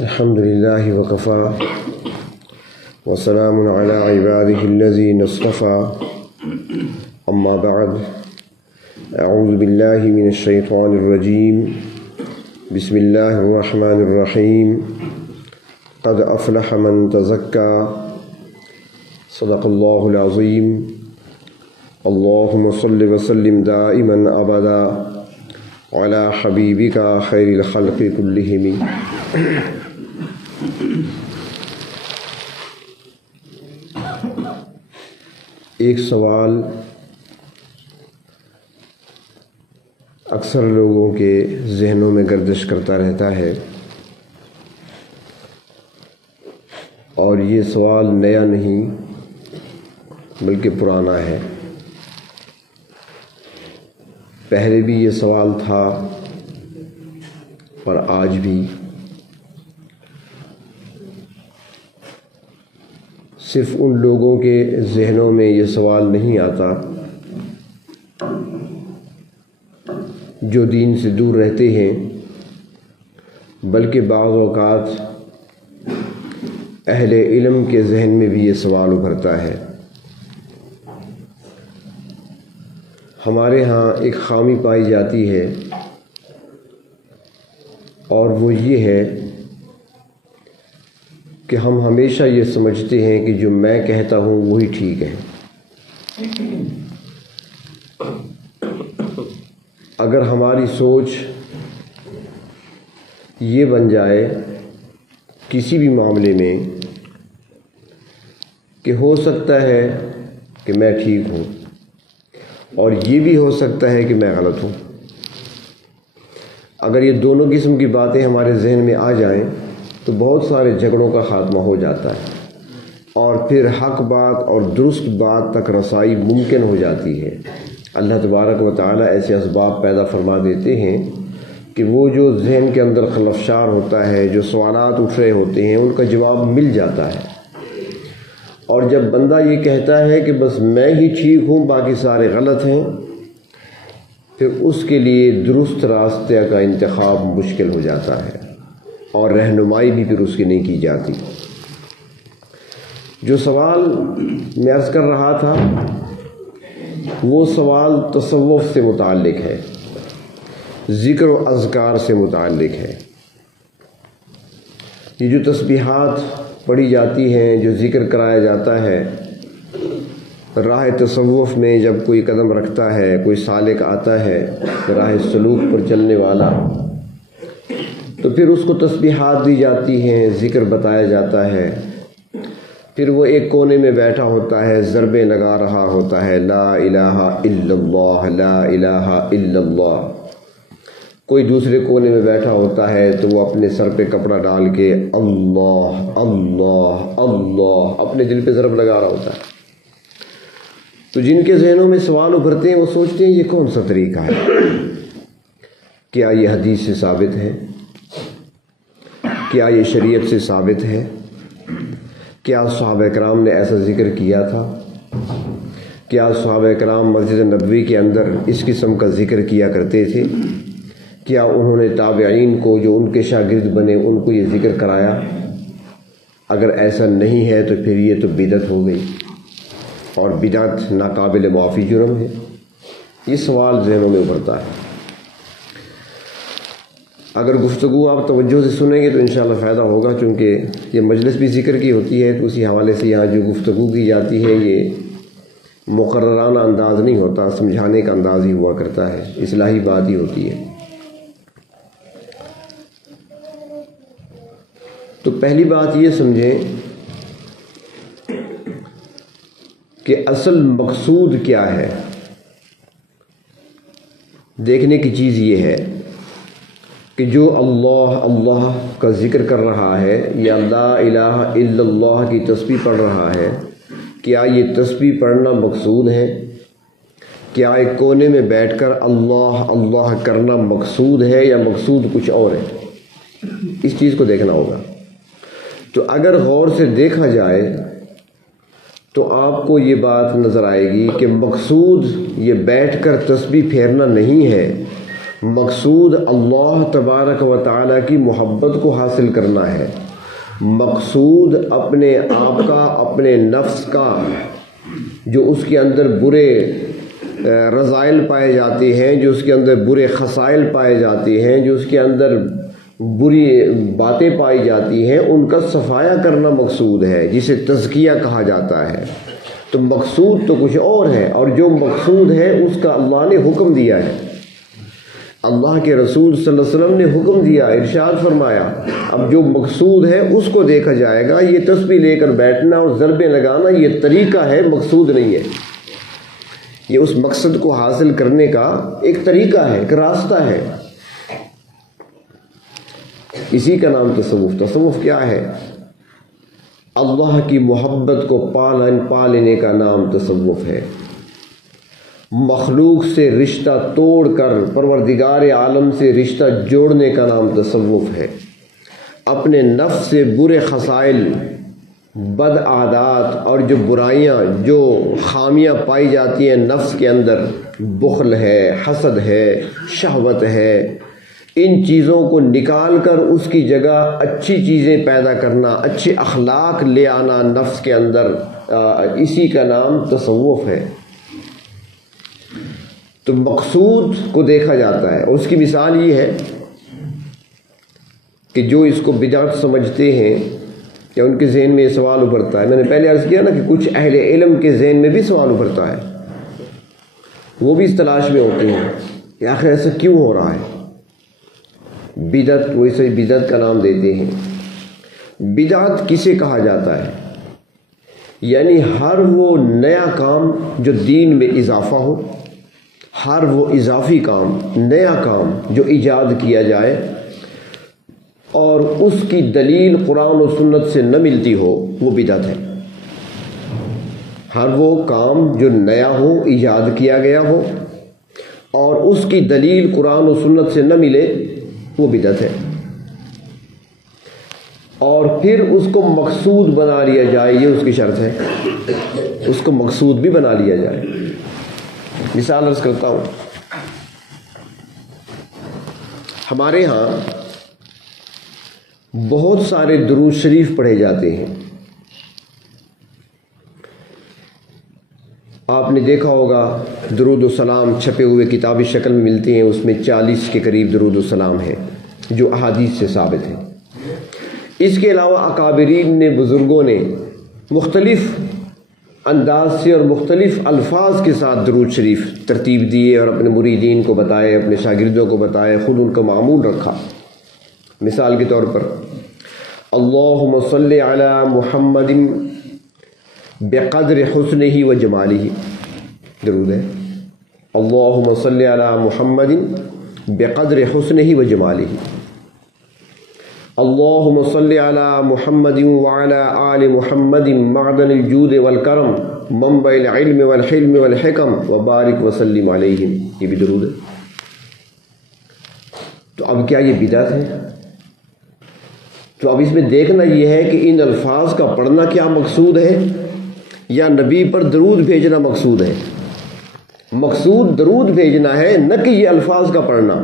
الحمد لله وكفى وسلام على عباده الذين اصطفى أما بعد أعوذ بالله من الشيطان الرجيم بسم الله الرحمن الرحيم قد أفلح من تزكى صدق الله العظيم اللهم صل وسلم دائما أبدا على حبيبك خير الخلق كلهم. ایک سوال اکثر لوگوں کے ذہنوں میں گردش کرتا رہتا ہے اور یہ سوال نیا نہیں بلکہ پرانا ہے. پہلے بھی یہ سوال تھا اور آج بھی. صرف ان لوگوں کے ذہنوں میں یہ سوال نہیں آتا جو دین سے دور رہتے ہیں، بلکہ بعض اوقات اہل علم کے ذہن میں بھی یہ سوال ابھرتا ہے. ہمارے ہاں ایک خامی پائی جاتی ہے اور وہ یہ ہے کہ ہم ہمیشہ یہ سمجھتے ہیں کہ جو میں کہتا ہوں وہی ٹھیک ہے. اگر ہماری سوچ یہ بن جائے کسی بھی معاملے میں کہ ہو سکتا ہے کہ میں ٹھیک ہوں اور یہ بھی ہو سکتا ہے کہ میں غلط ہوں، اگر یہ دونوں قسم کی باتیں ہمارے ذہن میں آ جائیں تو بہت سارے جھگڑوں کا خاتمہ ہو جاتا ہے اور پھر حق بات اور درست بات تک رسائی ممکن ہو جاتی ہے. اللہ تبارک و تعالی ایسے اسباب پیدا فرما دیتے ہیں کہ وہ جو ذہن کے اندر خلفشار ہوتا ہے، جو سوالات اٹھ رہے ہوتے ہیں، ان کا جواب مل جاتا ہے. اور جب بندہ یہ کہتا ہے کہ بس میں ہی ٹھیک ہوں باقی سارے غلط ہیں، پھر اس کے لیے درست راستے کا انتخاب مشکل ہو جاتا ہے اور رہنمائی بھی پھر اس کی نہیں کی جاتی. جو سوال میں عرض کر رہا تھا وہ سوال تصوف سے متعلق ہے، ذکر و اذکار سے متعلق ہے. یہ جو تسبیحات پڑھی جاتی ہیں، جو ذکر کرایا جاتا ہے، راہ تصوف میں جب کوئی قدم رکھتا ہے، کوئی سالک آتا ہے راہ سلوک پر چلنے والا، تو پھر اس کو تسبیحات دی جاتی ہیں، ذکر بتایا جاتا ہے. پھر وہ ایک کونے میں بیٹھا ہوتا ہے، ضربیں لگا رہا ہوتا ہے، لا الہ الا اللہ لا الہ الا اللہ. کوئی دوسرے کونے میں بیٹھا ہوتا ہے تو وہ اپنے سر پہ کپڑا ڈال کے اللہ اللہ اللہ اپنے دل پہ ضرب لگا رہا ہوتا ہے. تو جن کے ذہنوں میں سوال ابھرتے ہیں وہ سوچتے ہیں یہ کون سا طریقہ ہے؟ کیا یہ حدیث سے ثابت ہے؟ کیا یہ شریعت سے ثابت ہے؟ کیا صحابہ کرام نے ایسا ذکر کیا تھا؟ کیا صحابہ کرام مسجد نبوی کے اندر اس قسم کا ذکر کیا کرتے تھے؟ کیا انہوں نے تابعین کو جو ان کے شاگرد بنے ان کو یہ ذکر کرایا؟ اگر ایسا نہیں ہے تو پھر یہ تو بدعت ہو گئی اور بدعت ناقابل معافی جرم ہے. یہ سوال ذہنوں میں ابھرتا ہے. اگر گفتگو آپ توجہ سے سنیں گے تو انشاءاللہ فائدہ ہوگا، چونکہ یہ مجلس بھی ذکر کی ہوتی ہے تو اسی حوالے سے یہاں جو گفتگو کی جاتی ہے یہ مقررانہ انداز نہیں ہوتا، سمجھانے کا انداز ہی ہوا کرتا ہے، اصلاحی بات ہی ہوتی ہے. تو پہلی بات یہ سمجھیں کہ اصل مقصود کیا ہے. دیکھنے کی چیز یہ ہے کہ جو اللہ اللہ کا ذکر کر رہا ہے یا لا الہ الا اللہ کی تسبیح پڑھ رہا ہے، کیا یہ تسبیح پڑھنا مقصود ہے؟ کیا ایک کونے میں بیٹھ کر اللہ اللہ کرنا مقصود ہے یا مقصود کچھ اور ہے؟ اس چیز کو دیکھنا ہوگا. تو اگر غور سے دیکھا جائے تو آپ کو یہ بات نظر آئے گی کہ مقصود یہ بیٹھ کر تسبیح پھیرنا نہیں ہے، مقصود اللہ تبارک و تعالیٰ کی محبت کو حاصل کرنا ہے، مقصود اپنے آپ کا، اپنے نفس کا جو اس کے اندر برے رذائل پائے جاتے ہیں، جو اس کے اندر برے خصائل پائے جاتے ہیں، جو اس کے اندر بری باتیں پائی جاتی ہیں، ان کا صفایا کرنا مقصود ہے، جسے تزکیہ کہا جاتا ہے۔ تو مقصود تو کچھ اور ہے، اور جو مقصود ہے اس کا اللہ نے حکم دیا ہے، اللہ کے رسول صلی اللہ علیہ وسلم نے حکم دیا، ارشاد فرمایا۔ اب جو مقصود ہے اس کو دیکھا جائے گا۔ یہ تسبیح لے کر بیٹھنا اور ضربیں لگانا یہ طریقہ ہے، مقصود نہیں ہے۔ یہ اس مقصد کو حاصل کرنے کا ایک طریقہ ہے، ایک راستہ ہے، اسی کا نام تصوف۔ تصوف کیا ہے؟ اللہ کی محبت کو پا لینے کا نام تصوف ہے۔ مخلوق سے رشتہ توڑ کر پروردگار عالم سے رشتہ جوڑنے کا نام تصوف ہے۔ اپنے نفس سے برے خصائل، بد عادات اور جو برائیاں، جو خامیاں پائی جاتی ہیں نفس کے اندر، بخل ہے، حسد ہے، شہوت ہے، ان چیزوں کو نکال کر اس کی جگہ اچھی چیزیں پیدا کرنا، اچھے اخلاق لے آنا نفس کے اندر، اسی کا نام تصوف ہے۔ تو مقصود کو دیکھا جاتا ہے، اور اس کی مثال یہ ہے کہ جو اس کو بدعت سمجھتے ہیں کہ ان کے ذہن میں یہ سوال ابھرتا ہے، میں نے پہلے عرض کیا نا کہ کچھ اہل علم کے ذہن میں بھی سوال ابھرتا ہے، وہ بھی اس تلاش میں ہوتے ہیں کہ آخر ایسا کیوں ہو رہا ہے۔ بدعت، وہ اسے بدعت کا نام دیتے ہیں۔ بدعت کسے کہا جاتا ہے؟ یعنی ہر وہ نیا کام جو دین میں اضافہ ہو، ہر وہ اضافی کام، نیا کام جو ایجاد کیا جائے اور اس کی دلیل قرآن و سنت سے نہ ملتی ہو، وہ بدعت ہے۔ ہر وہ کام جو نیا ہو، ایجاد کیا گیا ہو اور اس کی دلیل قرآن و سنت سے نہ ملے، وہ بدعت ہے۔ اور پھر اس کو مقصود بنا لیا جائے، یہ اس کی شرط ہے، اس کو مقصود بھی بنا لیا جائے۔ مثال عرض کرتا ہوں، ہمارے ہاں بہت سارے درود شریف پڑھے جاتے ہیں۔ آپ نے دیکھا ہوگا درود و سلام چھپے ہوئے کتابی شکل میں ملتے ہیں، اس میں 40 کے قریب درود و سلام ہے جو احادیث سے ثابت ہے۔ اس کے علاوہ اکابرین نے، بزرگوں نے مختلف انداز سے اور مختلف الفاظ کے ساتھ درود شریف ترتیب دیے اور اپنے مریدین کو بتائے، اپنے شاگردوں کو بتائے، خود ان کا معمول رکھا۔ مثال کے طور پر اللہم صلی علی محمد بقدر حسنہ و جمالہ، درود ہے اللہم صلی علی محمد بقدر حسنہ و جمالہ، اللہم صلی علی محمد وعلی آل محمد معدن الجود والکرم منبع العلم والحلم والحکم وبارک وسلم علیہم، یہ بھی درود ہے۔ تو اب کیا یہ بدعت ہے؟ تو اب اس میں دیکھنا یہ ہے کہ ان الفاظ کا پڑھنا کیا مقصود ہے، یا نبی پر درود بھیجنا مقصود ہے۔ مقصود درود بھیجنا ہے، نہ کہ یہ الفاظ کا پڑھنا۔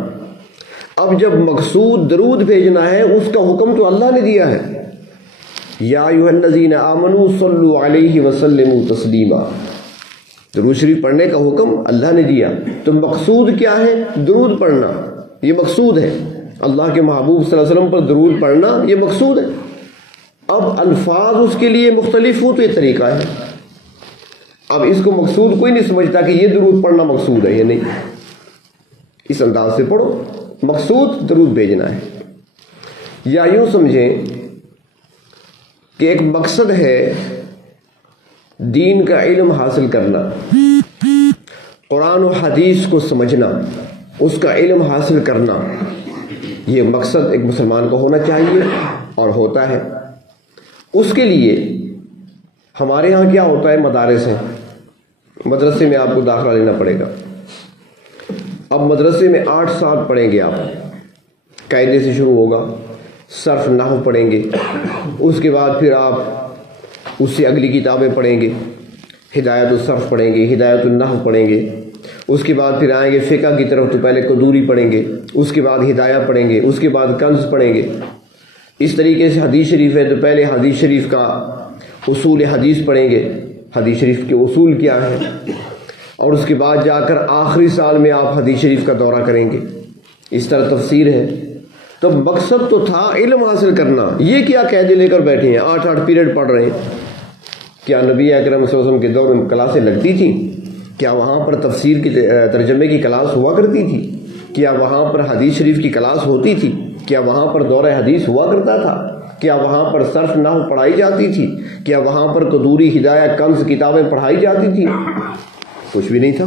اب جب مقصود درود بھیجنا ہے، اس کا حکم تو اللہ نے دیا ہے، یا ایھا الذین آمنوا صلوا علیہ وسلموا تسلیما، درود شریف پڑھنے کا حکم اللہ نے دیا۔ تو مقصود کیا ہے؟ درود پڑھنا، یہ مقصود ہے۔ اللہ کے محبوب صلی اللہ علیہ وسلم پر درود پڑھنا یہ مقصود ہے۔ اب الفاظ اس کے لیے مختلف ہو تو یہ طریقہ ہے۔ اب اس کو مقصود کوئی نہیں سمجھتا کہ یہ درود پڑھنا مقصود ہے، یہ نہیں، اس انداز سے پڑھو، مقصود درود بھیجنا ہے۔ یا یوں سمجھیں کہ ایک مقصد ہے دین کا علم حاصل کرنا، قرآن و حدیث کو سمجھنا، اس کا علم حاصل کرنا، یہ مقصد ایک مسلمان کو ہونا چاہیے اور ہوتا ہے۔ اس کے لیے ہمارے ہاں کیا ہوتا ہے، مدارس ہیں، مدرسے میں آپ کو داخلہ لینا پڑے گا۔ اب مدرسے میں 8 سال پڑھیں گے آپ، قاعدے سے شروع ہوگا، صرف نحو پڑھیں گے، اس کے بعد پھر آپ اس سے اگلی کتابیں پڑھیں گے، ہدایت الصرف پڑھیں گے، ہدایت النحو پڑھیں گے، اس کے بعد پھر آئیں گے فقہ کی طرف، تو پہلے قدوری پڑھیں گے، اس کے بعد ہدایہ پڑھیں گے، اس کے بعد کنز پڑھیں گے۔ اس طریقے سے حدیث شریف ہے تو پہلے حدیث شریف کا اصول حدیث پڑھیں گے، حدیث شریف کے اصول کیا ہے، اور اس کے بعد جا کر آخری سال میں آپ حدیث شریف کا دورہ کریں گے۔ اس طرح تفسیر ہے۔ تو مقصد تو تھا علم حاصل کرنا۔ یہ کیا قاعدے لے کر بیٹھے ہیں، 8 پیریڈ پڑھ رہے ہیں؟ کیا نبی اکرم صلی اللہ علیہ وسلم کے دور میں کلاسیں لگتی تھیں؟ کیا وہاں پر تفسیر کی ترجمے کی کلاس ہوا کرتی تھی؟ کیا وہاں پر حدیث شریف کی کلاس ہوتی تھی؟ کیا وہاں پر دورہ حدیث ہوا کرتا تھا؟ کیا وہاں پر صرف نحو پڑھائی جاتی تھی؟ کیا وہاں پر قدوری، ہدایہ، کنز کتابیں پڑھائی جاتی تھی؟ کچھ بھی نہیں تھا۔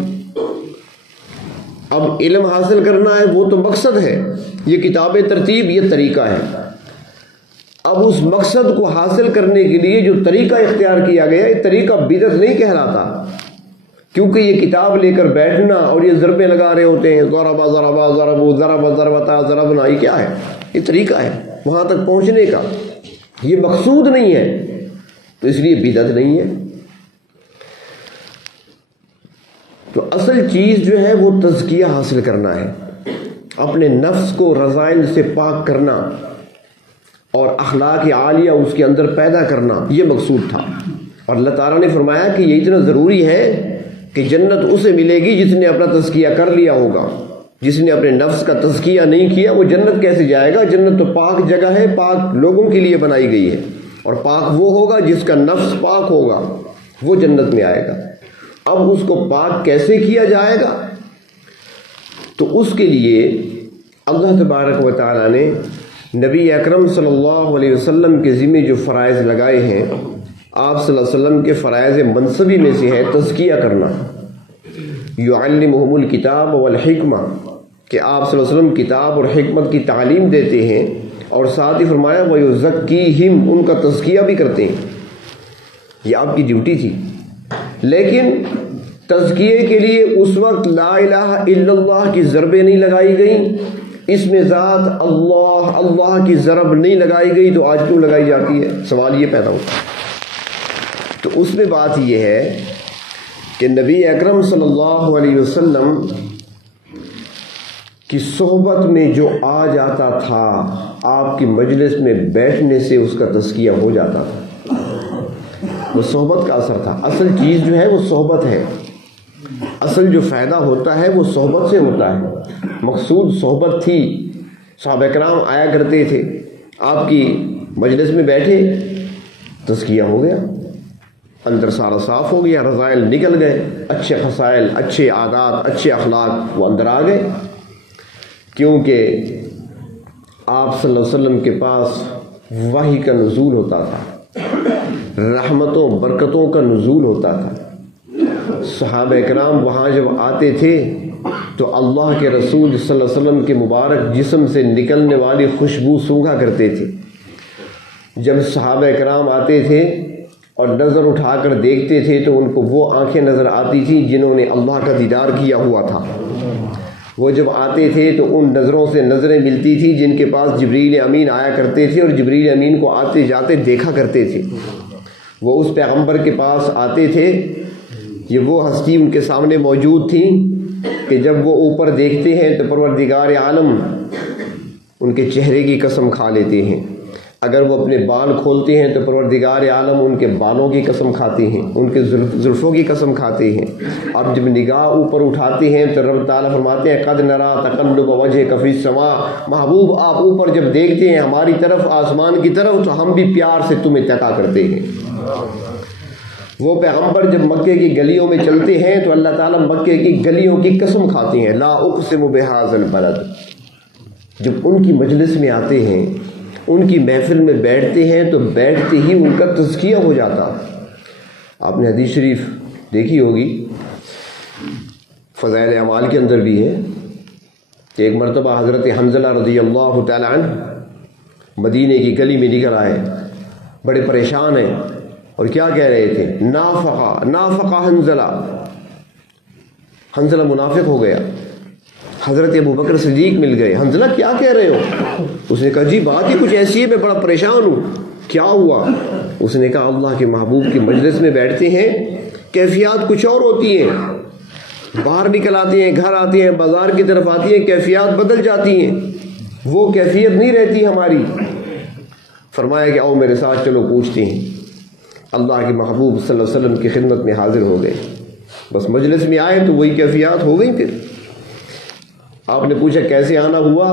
اب علم حاصل کرنا ہے، وہ تو مقصد ہے، یہ کتاب ترتیب، یہ طریقہ ہے۔ اب اس مقصد کو حاصل کرنے کے لیے جو طریقہ اختیار کیا گیا، یہ طریقہ بدعت نہیں کہلاتا، کیونکہ یہ کتاب لے کر بیٹھنا اور یہ ضربیں لگا رہے ہوتے ہیں، ضربا ضربا ضربو ضربا ضربتا ضربنا، یہ کیا ہے؟ یہ طریقہ ہے وہاں تک پہنچنے کا، یہ مقصود نہیں ہے، تو اس لیے بدعت نہیں ہے۔ تو اصل چیز جو ہے وہ تزکیہ حاصل کرنا ہے، اپنے نفس کو رذائل سے پاک کرنا اور اخلاق عالیہ اس کے اندر پیدا کرنا، یہ مقصود تھا۔ اور اللہ تعالیٰ نے فرمایا کہ یہ اتنا ضروری ہے کہ جنت اسے ملے گی جس نے اپنا تزکیہ کر لیا ہوگا۔ جس نے اپنے نفس کا تزکیہ نہیں کیا وہ جنت کیسے جائے گا؟ جنت تو پاک جگہ ہے، پاک لوگوں کے لیے بنائی گئی ہے، اور پاک وہ ہوگا جس کا نفس پاک ہوگا، وہ جنت میں آئے گا۔ اب اس کو پاک کیسے کیا جائے گا؟ تو اس کے لیے اللہ تبارک و تعالیٰ نے نبی اکرم صلی اللہ علیہ وسلم کے ذمہ جو فرائض لگائے ہیں، آپ صلی اللہ علیہ وسلم کے فرائض منصبی میں سے ہے تزکیہ کرنا۔ یعلمہم الکتاب والحکمہ، کہ آپ صلی اللہ علیہ وسلم کتاب اور حکمت کی تعلیم دیتے ہیں، اور ساتھ ہی فرمایا وَيُزَكِّيهِمْ، ان کا تزکیہ بھی کرتے ہیں۔ یہ آپ کی ڈیوٹی تھی، لیکن تزکیے کے لیے اس وقت لا الہ الا اللہ کی ضربیں نہیں لگائی گئیں، اس میں ذات اللہ اللہ کی ضرب نہیں لگائی گئی، تو آج کیوں لگائی جاتی ہے؟ سوال یہ پیدا ہوتا ہے۔ تو اس میں بات یہ ہے کہ نبی اکرم صلی اللہ علیہ وسلم کی صحبت میں جو آ جاتا تھا، آپ کی مجلس میں بیٹھنے سے اس کا تزکیہ ہو جاتا تھا، وہ صحبت کا اثر تھا۔ اصل چیز جو ہے وہ صحبت ہے، اصل جو فائدہ ہوتا ہے وہ صحبت سے ہوتا ہے، مقصود صحبت تھی۔ صحابہ کرام آیا کرتے تھے، آپ کی مجلس میں بیٹھے، تزکیہ ہو گیا، اندر سارا صاف ہو گیا، رذائل نکل گئے، اچھے خصائل، اچھے عادات، اچھے اخلاق وہ اندر آ گئے، کیونکہ آپ صلی اللہ علیہ وسلم کے پاس وحی کا نزول ہوتا تھا، رحمتوں برکتوں کا نزول ہوتا تھا۔ صحابہ کرام وہاں جب آتے تھے تو اللہ کے رسول صلی اللہ علیہ وسلم کے مبارک جسم سے نکلنے والی خوشبو سونگھا کرتے تھے۔ جب صحابہ کرام آتے تھے اور نظر اٹھا کر دیکھتے تھے تو ان کو وہ آنکھیں نظر آتی تھیں جنہوں نے اللہ کا دیدار کیا ہوا تھا۔ وہ جب آتے تھے تو ان نظروں سے نظریں ملتی تھی جن کے پاس جبریل امین آیا کرتے تھے، اور جبریل امین کو آتے جاتے دیکھا کرتے تھے۔ وہ اس پیغمبر کے پاس آتے تھے، یہ وہ ہستی ان کے سامنے موجود تھی کہ جب وہ اوپر دیکھتے ہیں تو پروردگار عالم ان کے چہرے کی قسم کھا لیتے ہیں، اگر وہ اپنے بال کھولتے ہیں تو پروردگار عالم ان کے بالوں کی قسم کھاتے ہیں، ان کے زلفوں کی قسم کھاتے ہیں، اور جب نگاہ اوپر اٹھاتے ہیں تو رب تعالیٰ فرماتے ہیں قد نرا تقلب وجهک فی السماء، محبوب آپ اوپر جب دیکھتے ہیں ہماری طرف، آسمان کی طرف، تو ہم بھی پیار سے تمہیں تکا کرتے ہیں۔ وہ پیغمبر جب مکے کی گلیوں میں چلتے ہیں تو اللہ تعالیٰ مکے کی گلیوں کی قسم کھاتے ہیں، لا اقسم بہذا البلد۔ جب ان کی مجلس میں آتے ہیں، ان کی محفل میں بیٹھتے ہیں تو بیٹھتے ہی ان کا تزکیہ ہو جاتا۔ آپ نے حدیث شریف دیکھی ہوگی، فضائل اعمال کے اندر بھی ہے کہ ایک مرتبہ حضرت حنظلہ رضی اللہ تعالیٰ عنہ مدینے کی گلی میں نکل آئے، بڑے پریشان ہیں، اور کیا کہہ رہے تھے؟ نافقہ حنظلہ منافق ہو گیا۔ حضرت ابو بکر صدیق مل گئے، حنظلہ کیا کہہ رہے ہو؟ اس نے کہا جی بات ہی کچھ ایسی ہے، میں بڑا پریشان ہوں۔ کیا ہوا؟ اس نے کہا اللہ کے محبوب کی مجلس میں بیٹھتے ہیں، کیفیات کچھ اور ہوتی ہیں، باہر نکل آتے ہیں، گھر آتے ہیں، بازار کی طرف آتی ہیں، کیفیات بدل جاتی ہیں، وہ کیفیت نہیں رہتی ہماری۔ فرمایا کہ آؤ میرے ساتھ چلو پوچھتے ہیں۔ اللہ کے محبوب صلی اللہ علیہ وسلم کی خدمت میں حاضر ہو گئے، بس مجلس میں آئے تو وہی کیفیات ہو گئی۔ پھر آپ نے پوچھا کیسے آنا ہوا؟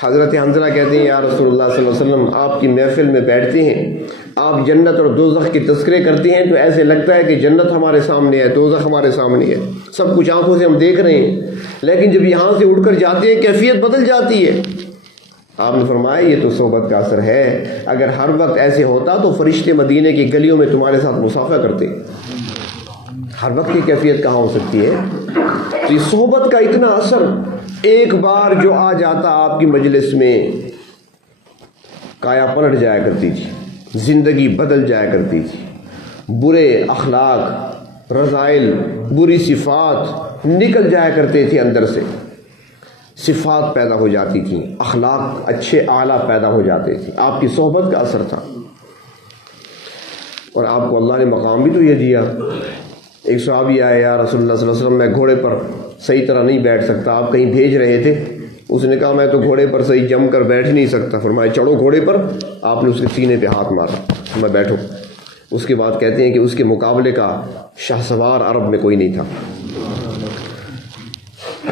حضرت حنظلہ کہتے ہیں یا رسول اللہ صلی اللہ علیہ وسلم آپ کی محفل میں بیٹھتے ہیں، آپ جنت اور دوزخ کے تذکرے کرتے ہیں تو ایسے لگتا ہے کہ جنت ہمارے سامنے ہے، دوزخ ہمارے سامنے ہے، سب کچھ آنکھوں سے ہم دیکھ رہے ہیں، لیکن جب یہاں سے اٹھ کر جاتے ہیں کیفیت بدل جاتی ہے۔ آپ نے فرمایا یہ تو صحبت کا اثر ہے، اگر ہر وقت ایسے ہوتا تو فرشتے مدینے کی گلیوں میں تمہارے ساتھ مصافحہ کرتے، ہر وقت کی کیفیت کہاں ہو سکتی ہے؟ تو یہ صحبت کا اتنا اثر، ایک بار جو آ جاتا آپ کی مجلس میں کایا پلٹ جایا کرتی تھی، زندگی بدل جایا کرتی تھی، برے اخلاق، رذائل، بری صفات نکل جایا کرتے تھے، اندر سے صفات پیدا ہو جاتی تھیں، اخلاق اچھے اعلیٰ پیدا ہو جاتے تھے، آپ کی صحبت کا اثر تھا۔ اور آپ کو اللہ نے مقام بھی تو یہ دیا۔ ایک صحابی آئے یا رسول اللہ صلی اللہ علیہ وسلم میں گھوڑے پر صحیح طرح نہیں بیٹھ سکتا، آپ کہیں بھیج رہے تھے، اس نے کہا میں تو گھوڑے پر صحیح جم کر بیٹھ نہیں سکتا، فرمایا چڑھو گھوڑے پر، آپ نے اس کے سینے پہ ہاتھ مارا، میں بیٹھو۔ اس کے بعد کہتے ہیں کہ اس کے مقابلے کا شاہ سوار عرب میں کوئی نہیں تھا۔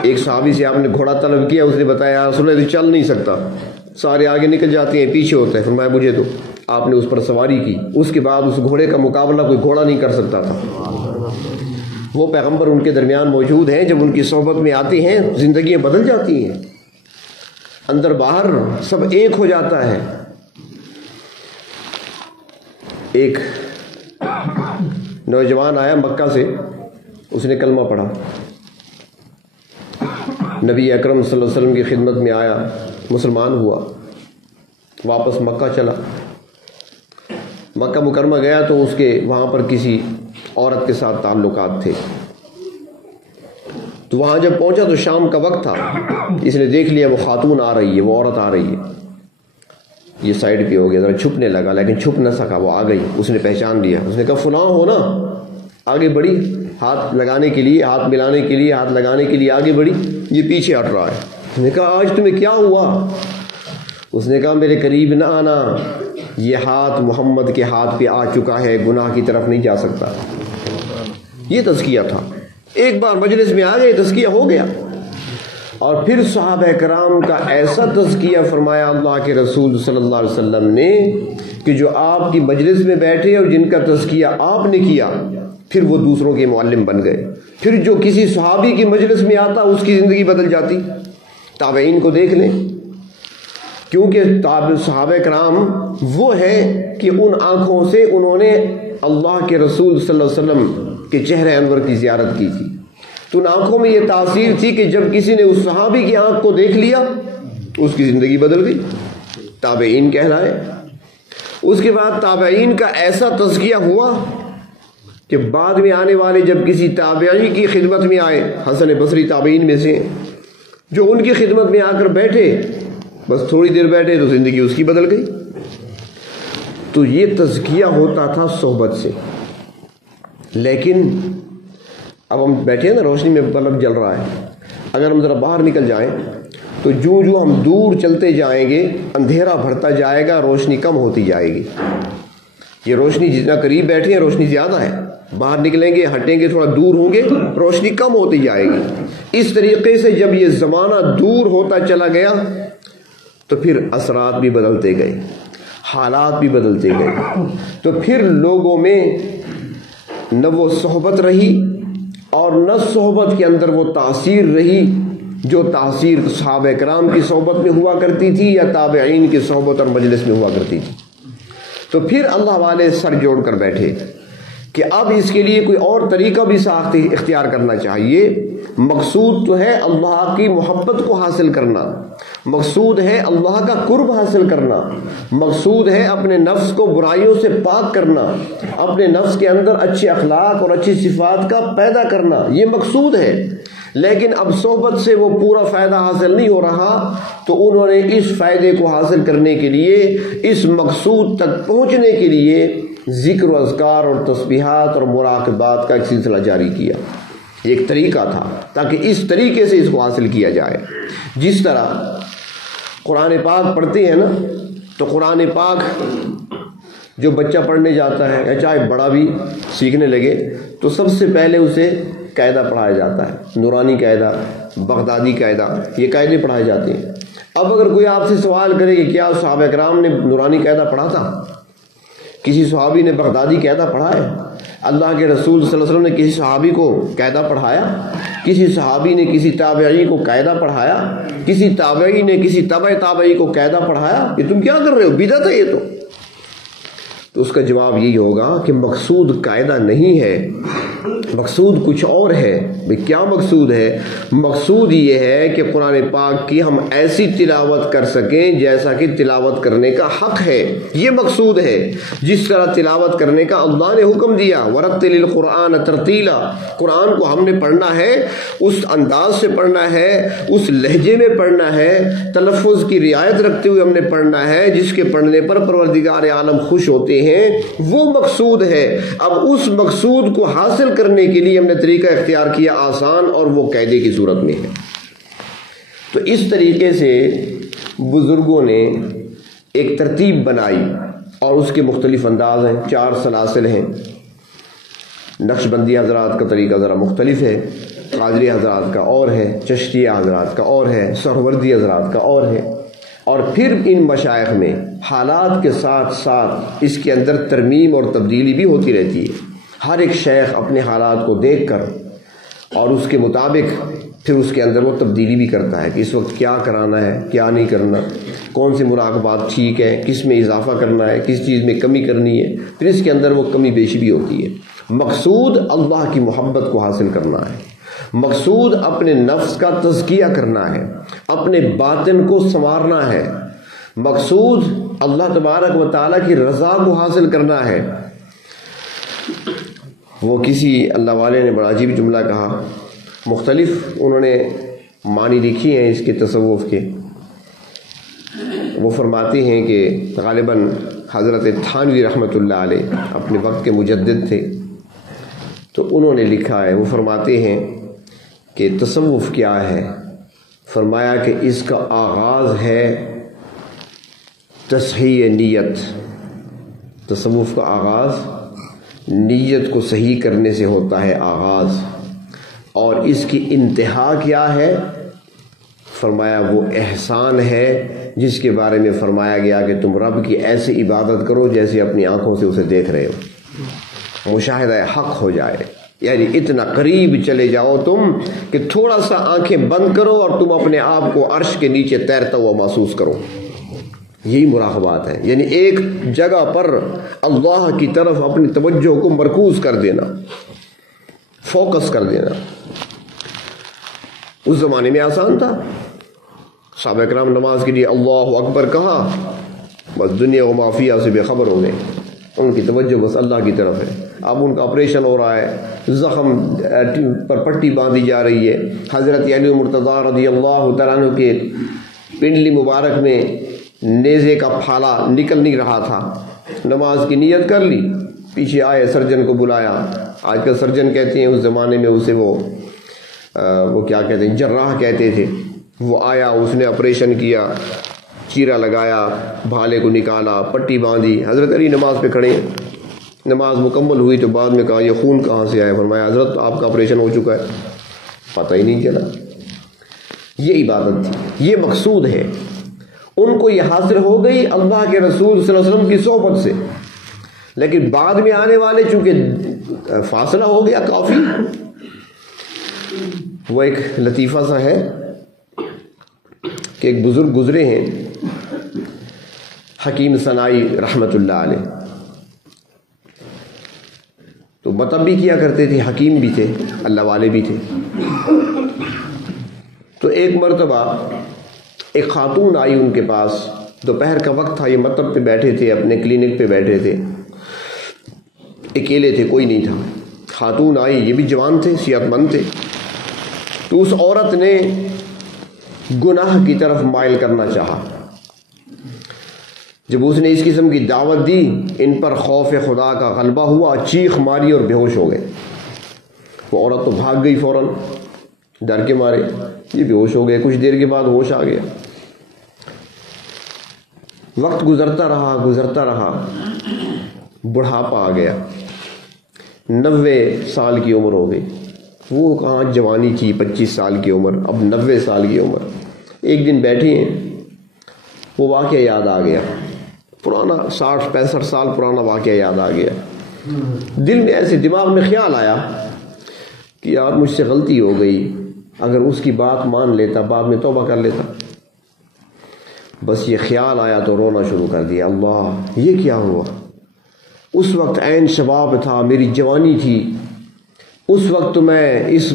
ایک صحابی سے آپ نے گھوڑا طلب کیا، اس نے بتایا رسول اللہ چل نہیں سکتا، سارے آگے نکل جاتے ہیں پیچھے ہوتے ہیں، فرمایا مجھے تو، آپ نے اس پر سواری کی، اس کے بعد اس گھوڑے کا مقابلہ کوئی گھوڑا نہیں کر سکتا تھا۔ وہ پیغمبر ان کے درمیان موجود ہیں، جب ان کی صحبت میں آتے ہیں زندگیاں بدل جاتی ہیں، اندر باہر سب ایک ہو جاتا ہے۔ ایک نوجوان آیا مکہ سے، اس نے کلمہ پڑھا، نبی اکرم صلی اللہ علیہ وسلم کی خدمت میں آیا، مسلمان ہوا، واپس مکہ چلا، مکہ مکرمہ گیا تو اس کے وہاں پر کسی عورت کے ساتھ تعلقات تھے، تو وہاں جب پہنچا تو شام کا وقت تھا، اس نے دیکھ لیا وہ خاتون آ رہی ہے، وہ عورت آ رہی ہے، یہ سائڈ پہ ہو گیا، ذرا چھپنے لگا لیکن چھپ نہ سکا، وہ آ گئی، اس نے پہچان لیا، اس نے کہا فلاں ہو نا، آگے بڑھی، ہاتھ لگانے کے لیے، ہاتھ ملانے کے لیے، ہاتھ لگانے کے لیے آگے بڑھی، یہ پیچھے ہٹ رہا ہے۔ اس نے کہا آج تمہیں کیا ہوا؟ اس نے کہا میرے قریب نہ آنا، یہ ہاتھ محمد کے ہاتھ پہ آ چکا ہے، گناہ کی طرف نہیں جا سکتا۔ یہ تزکیہ تھا، ایک بار مجلس میں آ گئے تزکیہ ہو گیا۔ اور پھر صحابہ کرام کا ایسا تزکیہ فرمایا اللہ کے رسول صلی اللہ علیہ وسلم نے کہ جو آپ کی مجلس میں بیٹھے اور جن کا تزکیہ آپ نے کیا، پھر وہ دوسروں کے معلم بن گئے۔ پھر جو کسی صحابی کی مجلس میں آتا اس کی زندگی بدل جاتی۔ تابعین کو دیکھ لیں، کیونکہ صحابہ کرام وہ ہیں کہ ان آنکھوں سے انہوں نے اللہ کے رسول صلی اللہ علیہ وسلم کے چہرے انور کی زیارت کی تھی، تو ان آنکھوں میں یہ تاثیر تھی کہ جب کسی نے اس صحابی کی آنکھ کو دیکھ لیا اس کی زندگی بدل گئی، تابعین کہلائے۔ اس کے بعد تابعین کا ایسا تزکیہ ہوا کہ بعد میں آنے والے جب کسی تابعی کی خدمت میں آئے، حسن بصری تابعین میں سے، جو ان کی خدمت میں آ کر بیٹھے، بس تھوڑی دیر بیٹھے تو زندگی اس کی بدل گئی۔ تو یہ تزکیہ ہوتا تھا صحبت سے۔ لیکن اب ہم بیٹھے ہیں نا، روشنی میں بلب جل رہا ہے، اگر ہم ذرا باہر نکل جائیں تو جو ہم دور چلتے جائیں گے اندھیرا بڑھتا جائے گا، روشنی کم ہوتی جائے گی۔ یہ روشنی جتنا قریب بیٹھے ہیں روشنی زیادہ ہے، باہر نکلیں گے ہٹیں گے تھوڑا دور ہوں گے روشنی کم ہوتی جائے گی۔ اس طریقے سے جب یہ زمانہ دور ہوتا چلا گیا تو پھر اثرات بھی بدلتے گئے، حالات بھی بدلتے گئے، تو پھر لوگوں میں نہ وہ صحبت رہی اور نہ صحبت کے اندر وہ تاثیر رہی جو تاثیر صحابہ کرام کی صحبت میں ہوا کرتی تھی یا تابعین کی صحبت اور مجلس میں ہوا کرتی تھی۔ تو پھر اللہ والے سر جوڑ کر بیٹھے کہ اب اس کے لیے کوئی اور طریقہ بھی ساخت اختیار کرنا چاہیے۔ مقصود تو ہے اللہ کی محبت کو حاصل کرنا، مقصود ہے اللہ کا قرب حاصل کرنا، مقصود ہے اپنے نفس کو برائیوں سے پاک کرنا، اپنے نفس کے اندر اچھے اخلاق اور اچھی صفات کا پیدا کرنا، یہ مقصود ہے۔ لیکن اب صحبت سے وہ پورا فائدہ حاصل نہیں ہو رہا، تو انہوں نے اس فائدے کو حاصل کرنے کے لیے، اس مقصود تک پہنچنے کے لیے ذکر و اذکار اور تسبیحات اور مراقبات کا ایک سلسلہ جاری کیا۔ یہ ایک طریقہ تھا تاکہ اس طریقے سے اس کو حاصل کیا جائے. جس طرح قرآن پاک پڑھتے ہیں نا، تو قرآن پاک جو بچہ پڑھنے جاتا ہے یا چاہے بڑا بھی سیکھنے لگے تو سب سے پہلے اسے قاعدہ پڑھایا جاتا ہے. نورانی قاعدہ، بغدادی قاعدہ، یہ قاعدے پڑھائے جاتے ہیں. اب اگر کوئی آپ سے سوال کرے کہ کیا صحابہ کرام نے نورانی قاعدہ پڑھا تھا، کسی صحابی نے بغدادی قاعدہ پڑھا ہے؟ اللہ کے رسول صلی اللہ علیہ وسلم نے کسی صحابی کو قاعدہ پڑھایا؟ کسی صحابی نے کسی تابعی کو قاعدہ پڑھایا؟ کسی تابعی نے کسی تبع تابعی کو قاعدہ پڑھایا؟ یہ تم کیا کر رہے ہو، بدعت ہے یہ تو اس کا جواب یہی ہوگا کہ مقصود قاعدہ نہیں ہے، مقصود کچھ اور ہے. بھئی کیا مقصود ہے؟ مقصود یہ ہے کہ قرآن پاک کی ہم ایسی تلاوت کر سکیں جیسا کہ تلاوت کرنے کا حق ہے. یہ مقصود ہے. جس طرح تلاوت کرنے کا اللہ نے حکم دیا، ورتل القرآن ترتیلا، قرآن کو ہم نے پڑھنا ہے، اس انداز سے پڑھنا ہے، اس لہجے میں پڑھنا ہے، تلفظ کی رعایت رکھتے ہوئے ہم نے پڑھنا ہے جس کے پڑھنے پر پروردگار عالم خوش ہوتے ہیں. وہ مقصود ہے. اب اس مقصود کو حاصل کرنے کے لیے ہم نے طریقہ اختیار کیا آسان، اور وہ قاعدے کی صورت میں ہے. تو اس طریقے سے بزرگوں نے ایک ترتیب بنائی اور اس کے مختلف انداز ہیں. 4 سلاسل ہیں. نقشبندی حضرات کا طریقہ ذرا مختلف ہے، قادری حضرات کا اور ہے، چشتیہ حضرات کا اور ہے، سہروردی حضرات کا اور ہے. اور پھر ان مشائخ میں حالات کے ساتھ ساتھ اس کے اندر ترمیم اور تبدیلی بھی ہوتی رہتی ہے. ہر ایک شیخ اپنے حالات کو دیکھ کر اور اس کے مطابق پھر اس کے اندر وہ تبدیلی بھی کرتا ہے کہ اس وقت کیا کرانا ہے، کیا نہیں کرنا، کون سی مراقبات ٹھیک ہے، کس میں اضافہ کرنا ہے، کس چیز میں کمی کرنی ہے. پھر اس کے اندر وہ کمی بیشی بھی ہوتی ہے. مقصود اللہ کی محبت کو حاصل کرنا ہے، مقصود اپنے نفس کا تزکیہ کرنا ہے، اپنے باطن کو سنوارنا ہے، مقصود اللہ تبارک و تعالیٰ کی رضا کو حاصل کرنا ہے. وہ کسی اللہ والے نے بڑا عجیب جملہ کہا، مختلف انہوں نے معنی لکھی ہیں اس کے تصوف کے. وہ فرماتے ہیں کہ غالباً حضرت تھانوی رحمۃ اللہ علیہ اپنے وقت کے مجدد تھے، تو انہوں نے لکھا ہے، وہ فرماتے ہیں کہ تصوف کیا ہے؟ فرمایا کہ اس کا آغاز ہے تصحیح نیت. تصوف کا آغاز نیت کو صحیح کرنے سے ہوتا ہے آغاز. اور اس کی انتہا کیا ہے؟ فرمایا وہ احسان ہے جس کے بارے میں فرمایا گیا کہ تم رب کی ایسی عبادت کرو جیسے اپنی آنکھوں سے اسے دیکھ رہے ہو، مشاہدہ حق ہو جائے. یعنی اتنا قریب چلے جاؤ تم کہ تھوڑا سا آنکھیں بند کرو اور تم اپنے آپ کو عرش کے نیچے تیرتا ہوا محسوس کرو. یہی مراقبات ہے. یعنی ایک جگہ پر اللہ کی طرف اپنی توجہ کو مرکوز کر دینا، فوکس کر دینا. اس زمانے میں آسان تھا. صحابہ کرام نماز کے لیے اللہ اکبر کہا، بس دنیا و مافیہ سے بے خبر ہو گئے. ان کی توجہ بس اللہ کی طرف ہے. اب ان کا آپریشن ہو رہا ہے، زخم پر پٹی باندھی جا رہی ہے. حضرت علی مرتضیٰ رضی اللہ تعالیٰ عنہ کے پنڈلی مبارک میں نیزے کا پھالا نکل نہیں رہا تھا. نماز کی نیت کر لی، پیچھے آئے، سرجن کو بلایا. آج کل سرجن کہتے ہیں، اس زمانے میں اسے وہ کیا کہتے ہیں، جراح کہتے تھے. وہ آیا، اس نے آپریشن کیا، چیرا لگایا، بھالے کو نکالا، پٹی باندھی. حضرت علی نماز پہ کھڑے ہیں. نماز مکمل ہوئی تو بعد میں کہا یہ خون کہاں سے آیا؟ فرمایا حضرت آپ کا آپریشن ہو چکا ہے، پتہ ہی نہیں چلا. یہ عبادت تھی، یہ مقصود ہے. ان کو یہ حاصل ہو گئی اللہ کے رسول صلی اللہ علیہ وسلم کی صحبت سے. لیکن بعد میں آنے والے چونکہ فاصلہ ہو گیا کافی. وہ ایک لطیفہ سا ہے کہ ایک بزرگ گزرے ہیں، حکیم صنائی رحمۃ اللہ علیہ. تو مطلب بھی کیا کرتے تھے، حکیم بھی تھے، اللہ والے بھی تھے. تو ایک مرتبہ ایک خاتون آئی ان کے پاس. دوپہر کا وقت تھا، یہ مطلب پہ بیٹھے تھے، اپنے کلینک پہ بیٹھے تھے، اکیلے تھے، کوئی نہیں تھا. خاتون آئی، یہ بھی جوان تھے، صحت مند تھے. تو اس عورت نے گناہ کی طرف مائل کرنا چاہا. جب اس نے اس قسم کی دعوت دی، ان پر خوف خدا کا غلبہ ہوا، چیخ ماری اور بے ہوش ہو گئے. وہ عورت تو بھاگ گئی فوراً ڈر کے مارے، یہ بے ہوش ہو گئے، کچھ دیر کے بعد ہوش آ گیا۔ وقت گزرتا رہا، بڑھاپا آ گیا، 90 سال کی عمر ہو گئی۔ وہ کہاں جوانی تھی 25 سال کی عمر، اب 90 سال کی عمر۔ ایک دن بیٹھے ہیں، وہ واقعہ یاد آ گیا، پرانا 60-65 سال پرانا واقعہ یاد آ گیا۔ دل میں ایسے دماغ میں خیال آیا کہ یار مجھ سے غلطی ہو گئی، اگر اس کی بات مان لیتا، بعد میں توبہ کر لیتا۔ بس یہ خیال آیا تو رونا شروع کر دیا، اللہ یہ کیا ہوا؟ اس وقت عین شباب تھا، میری جوانی تھی، اس وقت تو میں اس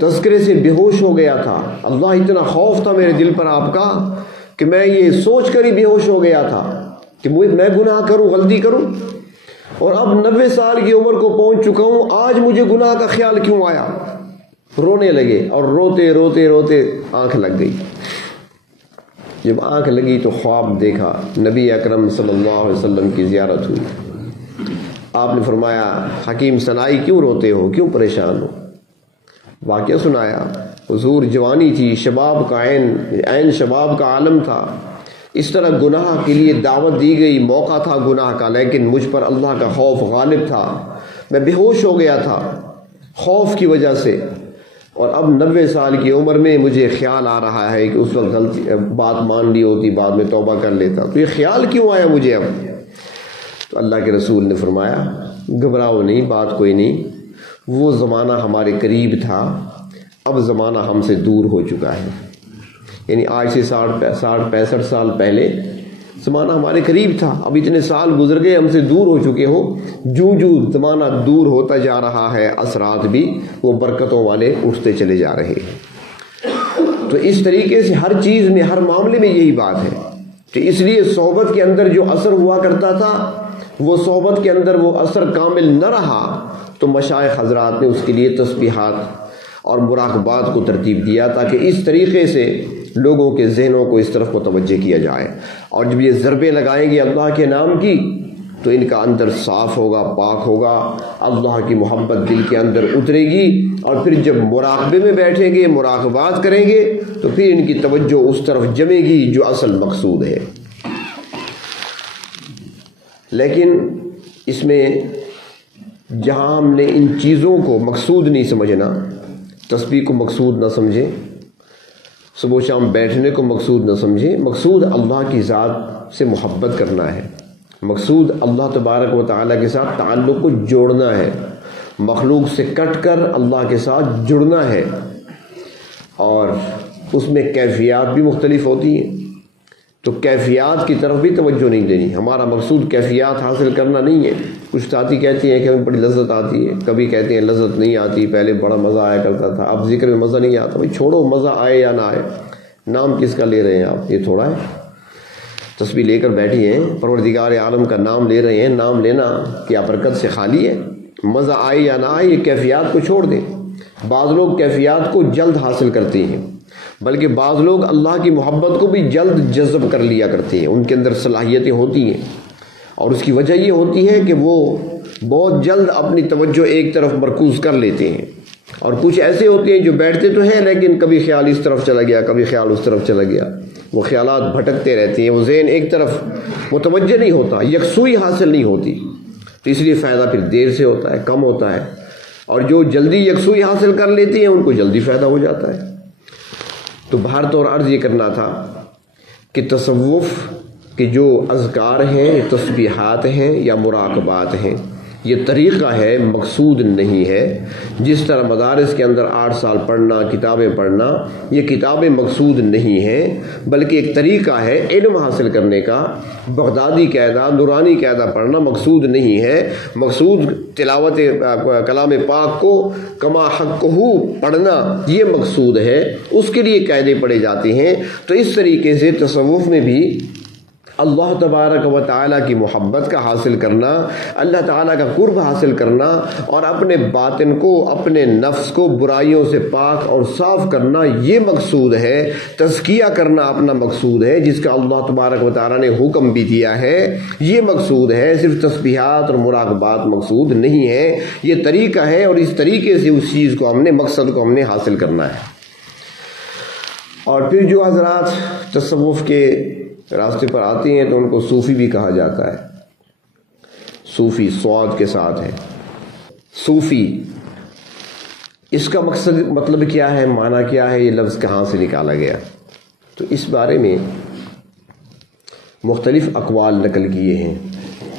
تذکرے سے بے ہوش ہو گیا تھا۔ اللہ اتنا خوف تھا میرے دل پر آپ کا کہ میں یہ سوچ کر ہی بے ہوش ہو گیا تھا کہ میں گناہ کروں، غلطی کروں، اور اب 90 سال کی عمر کو پہنچ چکا ہوں، آج مجھے گناہ کا خیال کیوں آیا؟ رونے لگے، اور روتے روتے روتے آنکھ لگ گئی۔ جب آنکھ لگی تو خواب دیکھا، نبی اکرم صلی اللہ علیہ وسلم کی زیارت ہوئی۔ آپ نے فرمایا حکیم صنائی کیوں روتے ہو، کیوں پریشان ہو؟ واقعہ سنایا، حضور جوانی تھی، شباب کا عین شباب کا عالم تھا، اس طرح گناہ کے لیے دعوت دی گئی، موقع تھا گناہ کا، لیکن مجھ پر اللہ کا خوف غالب تھا، میں بے ہوش ہو گیا تھا خوف کی وجہ سے، اور اب 90 سال کی عمر میں مجھے خیال آ رہا ہے کہ اس وقت غلطی بات مان لی ہوتی، بعد میں توبہ کر لیتا، تو یہ خیال کیوں آیا مجھے اب؟ تو اللہ کے رسول نے فرمایا گھبراؤ نہیں، بات کوئی نہیں، وہ زمانہ ہمارے قریب تھا، اب زمانہ ہم سے دور ہو چکا ہے۔ یعنی آج سے 60-65 سال پہلے زمانہ ہمارے قریب تھا، اب اتنے سال گزر گئے، ہم سے دور ہو چکے ہو۔ جو زمانہ دور ہوتا جا رہا ہے، اثرات بھی وہ برکتوں والے اٹھتے چلے جا رہے ہیں۔ تو اس طریقے سے ہر چیز میں، ہر معاملے میں یہی بات ہے کہ اس لیے صحبت کے اندر جو اثر ہوا کرتا تھا، وہ صحبت کے اندر وہ اثر کامل نہ رہا، تو مشائخ حضرات نے اس کے لیے تسبیحات اور مراقبات کو ترتیب دیا تاکہ اس طریقے سے لوگوں کے ذہنوں کو اس طرف متوجہ کیا جائے، اور جب یہ ضربیں لگائیں گے اللہ کے نام کی تو ان کا اندر صاف ہوگا، پاک ہوگا، اللہ کی محبت دل کے اندر اترے گی، اور پھر جب مراقبے میں بیٹھیں گے، مراقبات کریں گے، تو پھر ان کی توجہ اس طرف جمے گی جو اصل مقصود ہے۔ لیکن اس میں جہاں ہم نے ان چیزوں کو مقصود نہیں سمجھنا، تسبیح کو مقصود نہ سمجھیں، صبح و شام بیٹھنے کو مقصود نہ سمجھیں، مقصود اللہ کی ذات سے محبت کرنا ہے، مقصود اللہ تبارک و تعالیٰ کے ساتھ تعلق کو جوڑنا ہے، مخلوق سے کٹ کر اللہ کے ساتھ جڑنا ہے، اور اس میں کیفیات بھی مختلف ہوتی ہیں، تو کیفیات کی طرف بھی توجہ نہیں دینی۔ ہمارا مقصود کیفیات حاصل کرنا نہیں ہے۔ کچھ ساتھی کہتے ہیں کہ ہمیں بڑی لذت آتی ہے، کبھی کہتے ہیں لذت نہیں آتی، پہلے بڑا مزہ آیا کرتا تھا، اب ذکر میں مزہ نہیں آتا۔ بھائی چھوڑو، مزہ آئے یا نہ آئے، نام کس کا لے رہے ہیں آپ؟ یہ تھوڑا ہے تسبیح لے کر بیٹھی ہیں، پروردگار عالم کا نام لے رہے ہیں، نام لینا کیا برکت سے خالی ہے؟ مزہ آئے یا نہ آئے، یہ کیفیات کو چھوڑ دیں۔ بعض لوگ کیفیات کو جلد حاصل کرتے ہیں، بلکہ بعض لوگ اللہ کی محبت کو بھی جلد جذب کر لیا کرتے ہیں، ان کے اندر صلاحیتیں ہوتی ہیں، اور اس کی وجہ یہ ہوتی ہے کہ وہ بہت جلد اپنی توجہ ایک طرف مرکوز کر لیتے ہیں، اور کچھ ایسے ہوتے ہیں جو بیٹھتے تو ہیں لیکن کبھی خیال اس طرف چلا گیا، کبھی خیال اس طرف چلا گیا، وہ خیالات بھٹکتے رہتے ہیں، وہ ذہن ایک طرف متوجہ نہیں ہوتا، یکسوئی حاصل نہیں ہوتی، تو اس لیے فائدہ پھر دیر سے ہوتا ہے، کم ہوتا ہے، اور جو جلدی یکسوئی حاصل کر لیتے ہیں ان کو جلدی فائدہ ہو جاتا ہے۔ تو بہر طور عرض یہ کرنا تھا کہ تصوف کے جو اذکار ہیں، تسبیحات ہیں یا مراقبات ہیں، یہ طریقہ ہے، مقصود نہیں ہے۔ جس طرح مدارس کے اندر 8 سال پڑھنا، کتابیں پڑھنا، یہ کتابیں مقصود نہیں ہیں، بلکہ ایک طریقہ ہے علم حاصل کرنے کا۔ بغدادی قاعدہ، نورانی قاعدہ پڑھنا مقصود نہیں ہے، مقصود تلاوت کلام پاک کو کما حقہ پڑھنا، یہ مقصود ہے، اس کے لیے قاعدے پڑھے جاتے ہیں۔ تو اس طریقے سے تصوف میں بھی اللہ تبارک و تعالیٰ کی محبت کا حاصل کرنا، اللہ تعالیٰ کا قرب حاصل کرنا، اور اپنے باطن کو، اپنے نفس کو برائیوں سے پاک اور صاف کرنا، یہ مقصود ہے۔ تزکیہ کرنا اپنا مقصود ہے، جس کا اللہ تبارک و تعالیٰ نے حکم بھی دیا ہے، یہ مقصود ہے۔ صرف تسبیحات اور مراقبات مقصود نہیں ہے، یہ طریقہ ہے، اور اس طریقے سے اس چیز کو مقصد کو ہم نے حاصل کرنا ہے۔ اور پھر جو حضرات تصوف کے راستے پر آتے ہیں تو ان کو صوفی بھی کہا جاتا ہے۔ صوفی صاد کے ساتھ ہے۔ صوفی، اس کا مطلب کیا ہے، معنی کیا ہے، یہ لفظ کہاں سے نکالا گیا؟ تو اس بارے میں مختلف اقوال نقل کیے ہیں۔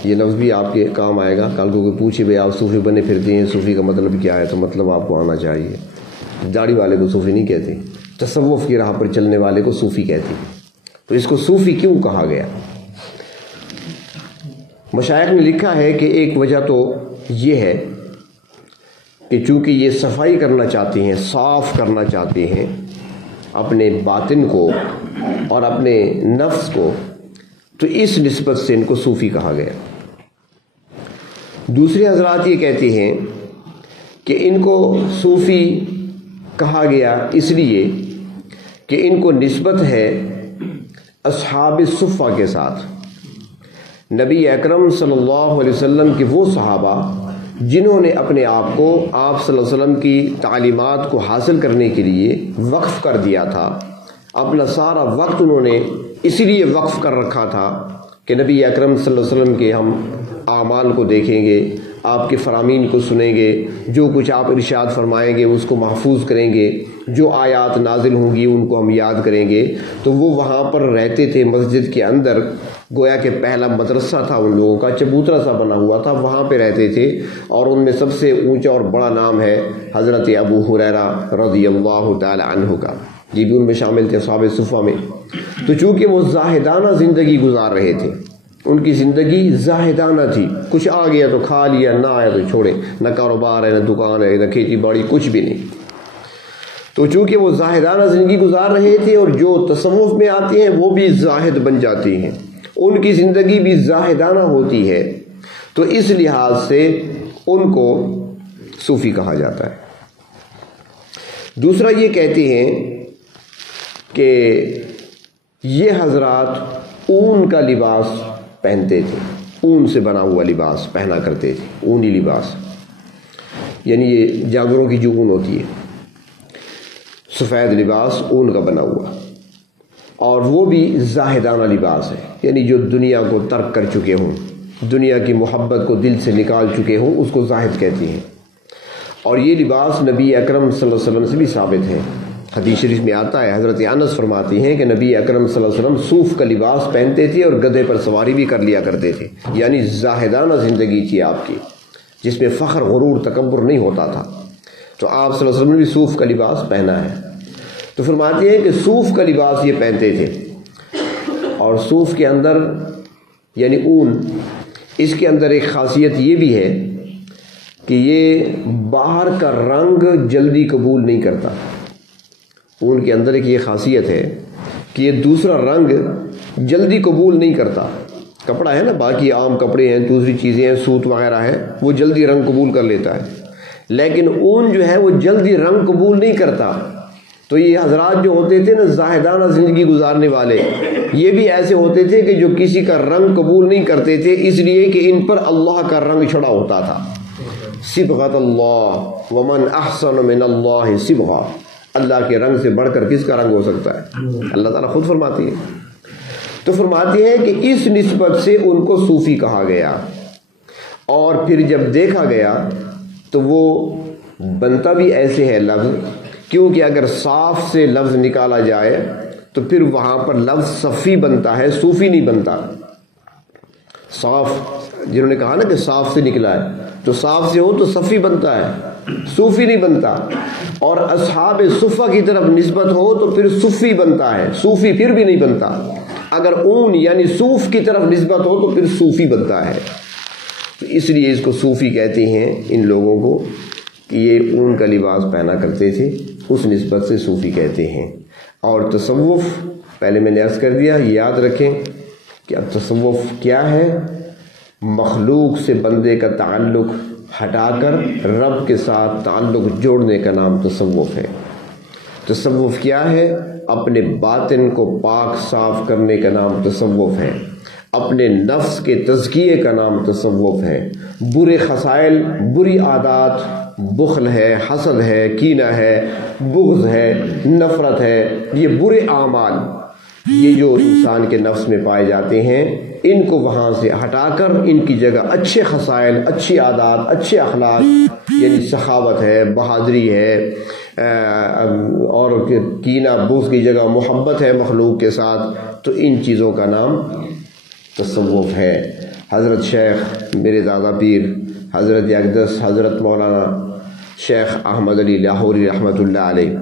یہ لفظ بھی آپ کے کام آئے گا، کل کو کوئی پوچھے بھائی آپ صوفی بنے پھرتے ہیں، صوفی کا مطلب کیا ہے، تو مطلب آپ کو آنا چاہیے۔ داڑھی والے کو صوفی نہیں کہتے، تصوف کی راہ پر چلنے والے کو صوفی کہتے ہیں۔ تو اس کو صوفی کیوں کہا گیا؟ مشائخ نے لکھا ہے کہ ایک وجہ تو یہ ہے کہ چونکہ یہ صفائی کرنا چاہتے ہیں، صاف کرنا چاہتے ہیں اپنے باطن کو اور اپنے نفس کو، تو اس نسبت سے ان کو صوفی کہا گیا۔ دوسرے حضرات یہ کہتے ہیں کہ ان کو صوفی کہا گیا اس لیے کہ ان کو نسبت ہے اصحاب صفہ کے ساتھ، نبی اکرم صلی اللہ علیہ وسلم کے وہ صحابہ جنہوں نے اپنے آپ کو آپ صلی اللہ علیہ وسلم کی تعلیمات کو حاصل کرنے کے لیے وقف کر دیا تھا۔ اپنا سارا وقت انہوں نے اسی لیے وقف کر رکھا تھا کہ نبی اکرم صلی اللہ علیہ وسلم کے ہم اعمال کو دیکھیں گے، آپ کے فرامین کو سنیں گے، جو کچھ آپ ارشاد فرمائیں گے اس کو محفوظ کریں گے، جو آیات نازل ہوں گی ان کو ہم یاد کریں گے۔ تو وہ وہاں پر رہتے تھے مسجد کے اندر، گویا کہ پہلا مدرسہ تھا ان لوگوں کا، چبوترا سا بنا ہوا تھا، وہاں پہ رہتے تھے۔ اور ان میں سب سے اونچا اور بڑا نام ہے حضرت ابو ہریرہ رضی اللہ تعالی عنہ کا، یہ بھی ان میں شامل تھے اصحاب صفہ میں۔ تو چونکہ وہ زاہدانہ زندگی گزار رہے تھے، ان کی زندگی زاہدانہ تھی، کچھ آ گیا تو کھا لیا، نہ آیا تو چھوڑے، نہ کاروبار ہے، نہ دکان ہے، نہ کھیتی باڑی، کچھ بھی نہیں۔ تو چونکہ وہ زاہدانہ زندگی گزار رہے تھے، اور جو تصوف میں آتے ہیں وہ بھی زاہد بن جاتے ہیں، ان کی زندگی بھی زاہدانہ ہوتی ہے، تو اس لحاظ سے ان کو صوفی کہا جاتا ہے۔ دوسرا یہ کہتے ہیں کہ یہ حضرات اون کا لباس پہنتے تھے، اون سے بنا ہوا لباس پہنا کرتے تھے، اونی لباس، یعنی یہ جانوروں کی جو اون ہوتی ہے، سفید لباس اون کا بنا ہوا، اور وہ بھی زاہدانہ لباس ہے، یعنی جو دنیا کو ترک کر چکے ہوں، دنیا کی محبت کو دل سے نکال چکے ہوں، اس کو زاہد کہتے ہیں۔ اور یہ لباس نبی اکرم صلی اللہ علیہ وسلم سے بھی ثابت ہے، حدیث شریف میں آتا ہے، حضرت انس فرماتی ہیں کہ نبی اکرم صلی اللہ علیہ وسلم صوف کا لباس پہنتے تھے اور گدھے پر سواری بھی کر لیا کرتے تھے، یعنی زاہدانہ زندگی تھی آپ کی، جس میں فخر، غرور، تکبر نہیں ہوتا تھا۔ تو آپ صلی اللہ علیہ وسلم نے بھی صوف کا لباس پہنا ہے۔ تو فرماتے ہیں کہ صوف کا لباس یہ پہنتے تھے، اور صوف کے اندر یعنی اون، اس کے اندر ایک خاصیت یہ بھی ہے کہ یہ باہر کا رنگ جلدی قبول نہیں کرتا۔ اون کے اندر ایک یہ خاصیت ہے کہ یہ دوسرا رنگ جلدی قبول نہیں کرتا۔ کپڑا ہے نا، باقی عام کپڑے ہیں، دوسری چیزیں ہیں، سوت وغیرہ ہے، وہ جلدی رنگ قبول کر لیتا ہے، لیکن اون جو ہے وہ جلدی رنگ قبول نہیں کرتا۔ تو یہ حضرات جو ہوتے تھے نا زاہدانہ زندگی گزارنے والے، یہ بھی ایسے ہوتے تھے کہ جو کسی کا رنگ قبول نہیں کرتے تھے، اس لیے کہ ان پر اللہ کا رنگ چڑھا ہوتا تھا۔ صبغۃ اللہ ومن احسن من اللہ صبغہ، اللہ کے رنگ سے بڑھ کر کس کا رنگ ہو سکتا ہے؟ اللہ تعالیٰ خود فرماتی ہے۔ تو فرماتی ہے کہ اس نسبت سے ان کو صوفی کہا گیا، اور پھر جب دیکھا گیا تو وہ بنتا بھی ایسے ہے لفظ، کیونکہ اگر صاف سے لفظ نکالا جائے تو پھر وہاں پر لفظ صفی بنتا ہے، صوفی نہیں بنتا۔ صاف، جنہوں نے کہا نا کہ صاف سے نکلا ہے، تو صاف سے ہو تو صفی بنتا ہے، صوفی نہیں بنتا۔ اور اصحاب صفہ کی طرف نسبت ہو تو پھر صفی بنتا ہے، صوفی پھر بھی نہیں بنتا۔ اگر اون یعنی صوف کی طرف نسبت ہو تو پھر صوفی بنتا ہے۔ تو اس لیے اس کو صوفی کہتے ہیں ان لوگوں کو کہ یہ اون کا لباس پہنا کرتے تھے، اس نسبت سے صوفی کہتے ہیں۔ اور تصوف، پہلے میں نے عرض کر دیا، یاد رکھیں کہ اب تصوف کیا ہے؟ مخلوق سے بندے کا تعلق ہٹا کر رب کے ساتھ تعلق جوڑنے کا نام تصوف ہے۔ تصوف کیا ہے؟ اپنے باطن کو پاک صاف کرنے کا نام تصوف ہے۔ اپنے نفس کے تزکیے کا نام تصوف ہے۔ برے خصائل، بری عادات، بخل ہے، حسد ہے، کینہ ہے، بغض ہے، نفرت ہے، یہ برے اعمال، یہ جو انسان کے نفس میں پائے جاتے ہیں، ان کو وہاں سے ہٹا کر ان کی جگہ اچھے خصائل، اچھی عادات، اچھے اخلاق، یعنی سخاوت ہے، بہادری ہے، اور کینہ بغض کی جگہ محبت ہے مخلوق کے ساتھ، تو ان چیزوں کا نام تصوف ہے۔ حضرت شیخ میرے دادا پیر حضرت اقدس حضرت مولانا شیخ احمد علی لاہوری رحمۃ اللہ علیہ،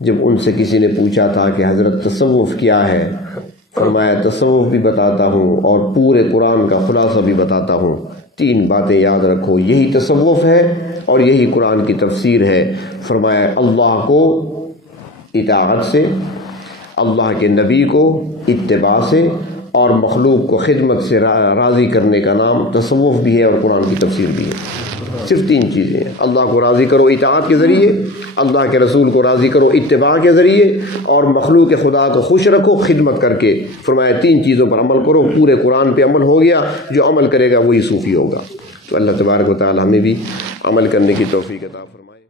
جب ان سے کسی نے پوچھا تھا کہ حضرت تصوف کیا ہے، فرمایا تصوف بھی بتاتا ہوں اور پورے قرآن کا خلاصہ بھی بتاتا ہوں، 3 باتیں یاد رکھو، یہی تصوف ہے اور یہی قرآن کی تفسیر ہے۔ فرمایا اللہ کو اطاعت سے، اللہ کے نبی کو اتباع سے، اور مخلوق کو خدمت سے راضی کرنے کا نام تصوف بھی ہے اور قرآن کی تفسیر بھی ہے۔ صرف 3 چیزیں ہیں، اللہ کو راضی کرو اطاعت کے ذریعے، اللہ کے رسول کو راضی کرو اتباع کے ذریعے، اور مخلوق خدا کو خوش رکھو خدمت کر کے۔ فرمایا 3 چیزوں پر عمل کرو، پورے قرآن پہ عمل ہو گیا، جو عمل کرے گا وہی صوفی ہوگا۔ تو اللہ تبارک و تعالی ہمیں بھی عمل کرنے کی توفیق عطا فرمائے۔